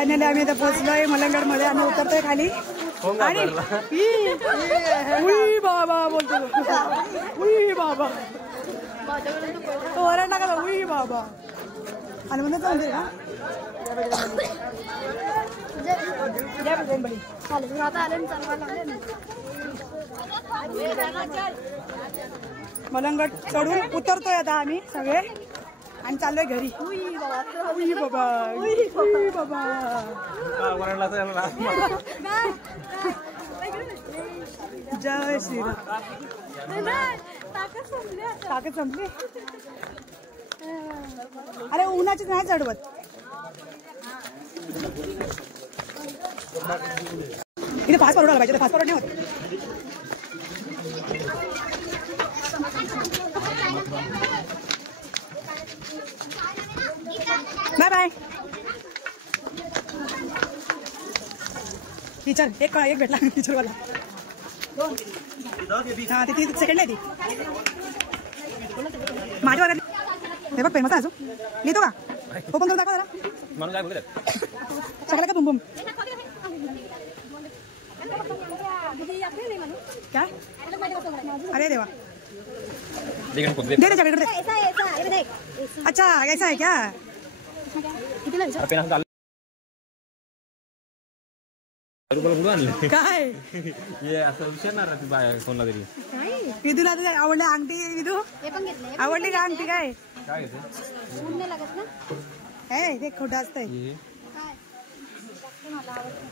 Finally आम्ही इथे पोहोचलोय मलंगड मध्ये आणि उतरतोय खाली आणि उई बाबा बोलतो उई बाबा ओरडला का उई बाबा आणि म्हणत मंदिर का मलंगड चढून उतरतोय आता आम्ही सगळे आणि चाललोय घरी. उई बाबा उई बाबा जय श्रीराम. ताकद संपली. अरे उन्हाचीच नाही चढवत. इथे फास्ट फॉरवर्ड आला पाहिजे. फास्ट फॉरवर्ड नाही होत. Bye bye. टीचर एक भेटला टीचर वाला. हा ती सेकंड आहे ती माझ्या वर्गात. हे बघ फेमस आहे अजून लिहितो का ओपन करून दाखवा जरा. सगळ्या का बुम क्या अरे देवा दे दे. अच्छा ऐसा है क्या. काय विधूला आवडली अंगठी. विधू आवडली का अंगठी. काय हे खोटं असतंय.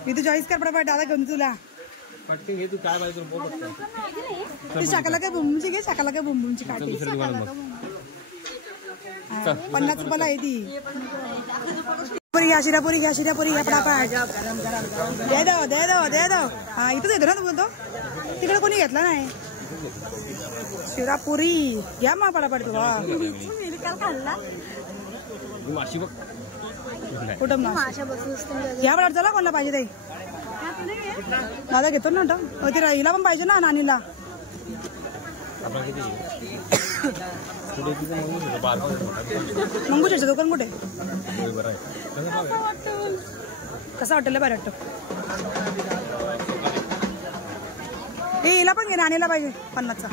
विधू चॉईस कर पटापट. दादा घेऊन तुला शाकाला काय बुमबुमची घे. शाकाला काय बुमबुमची काठी 50 रुपयाला आहे ती. पुरी घ्या शिरापुरी घ्या. शिरापुरी घ्या पटापट. दे दो दे दो दे दो. हा इथंच येतो ना तू बोलतो. तिकडे कोणी घेतला नाही. शिरापुरी घ्या मग पटापट. तू कुठं घ्या पटापट. चला कोणाला पाहिजे ते दादा घेतो ना. ती हिला पण पाहिजे ना नानीला. मंगू चर्चा दुकान कुठे. कसं वाटलं बरं वाटतं. हिला पण घे नानीला पाहिजे 50चा.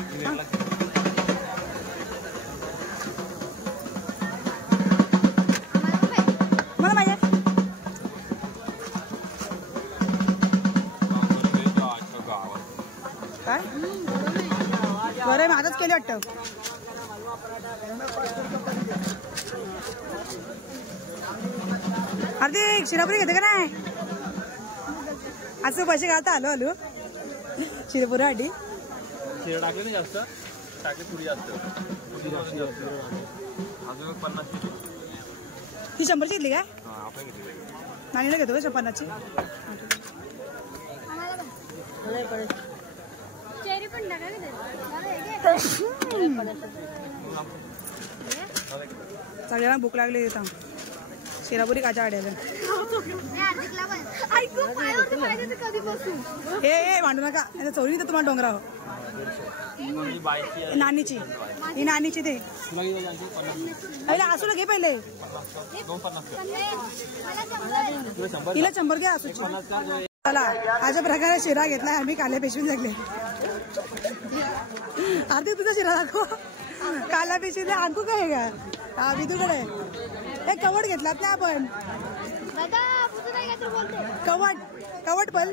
मला पाहिजे काय बरं माझंच केलं वाटतं. हार्दिक शिरापुरी घेते का नाही. असं पैसे घालता आलो आलो शिरापुरी आधी शिरा टाकले ना जास्त. टाकले पुरी जास्त. ती 100ची घेतली काय. नानीला घेतो 50ची. सगळ्यांना भूक लागली येतं. शिरापुरी काच्या आड्याला हे भांडू नका. चोरी तर तुम्हाला डोंगराव. नानीची ही नानीची ते असू घे पहिले. हिला 100 घ्या असूची. चला अशा प्रकारे शिरा घेतलाय आम्ही. काल्या पेशवीन लागले. आरती तुझा शिरा दाखव. काला पेशवी आणखू काय का. हा विधूकडे एक कवट घेतलात ना आपण. कवट कवट पण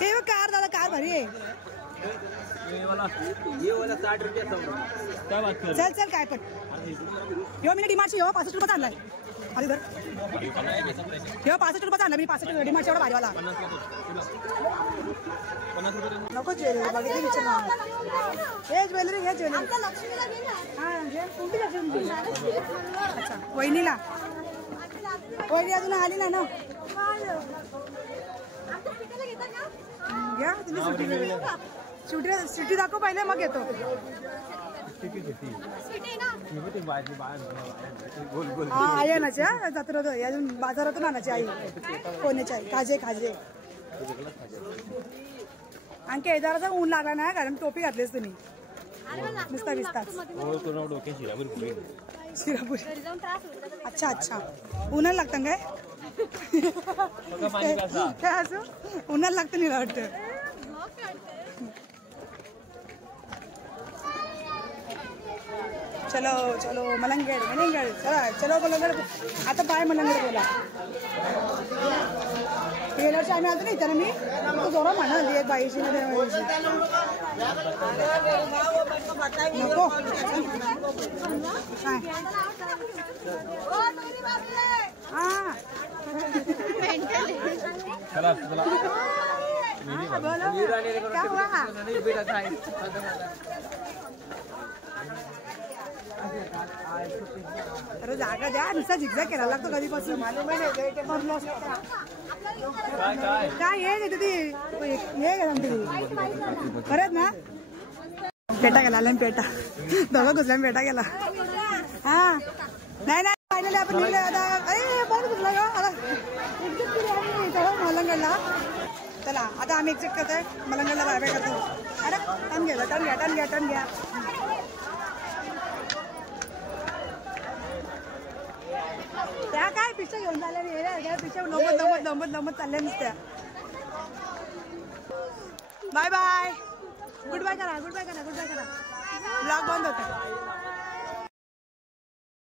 हे कार दादा कार भारी आहे. चल चल काय पण यो मी डिमार्टची यो 65 रुपये आणलाय. अरे धर यो 65 रुपये आणला मी. 65 डिमार्टची एवढा भारीवाला नको. ज्वेलरी बघितली विचार. हे ज्वेलरी घे ज्वेलरी. अच्छा वहिनीला. वहिनी अजून आली ना ना. घ्या तुम्ही सुटी सुटी दाखव पहिले मग येतो. हा आई आणायची. हा जत्रेत अजून बाजारातून आणायची आई. कोणाची आई खाजे खाजे. आणखी जरासा ऊन लागला ना कारण टोपी घातलीस तुम्ही. नुसता नुसताच शिरापुरी. अच्छा अच्छा उन्हाळा लागतं काय काय असं उन्हाळा लागतं नाही वाटतं. चलो चलो मलंगड मलंगड चला चलो मलंगड. आता पाय मलंगड बोला. गेल्या वर्षी आम्ही आलो नाही तर मी तू जोरा म्हणा एक बाईशी नको अरे जागा द्या नुसता झिकझॅक करायला लागतो कधीपासून. काय हे घेते ती हे घ्या खरंच ना. पेटा गेला आला पेटा दोघं घुसला पेटा गेला. हा नाही नाही फायनली आपण निघले आता. अरे बरं घुसला ग आता मलंगडला. चला आता आम्ही एक्झिट करतोय मलंगडला बाय बाय करतो. अरे टन घ्या टन घ्या टन घ्या टन घ्या. त्या काय पिशा घेऊन चालल्या पिशा नंबर नंबर नंबर नंबर चालल्या नुसत्या. बाय बाय गुड बाय करा गुड बाय करा गुड बाय करा. ब्लॉग बंद होता.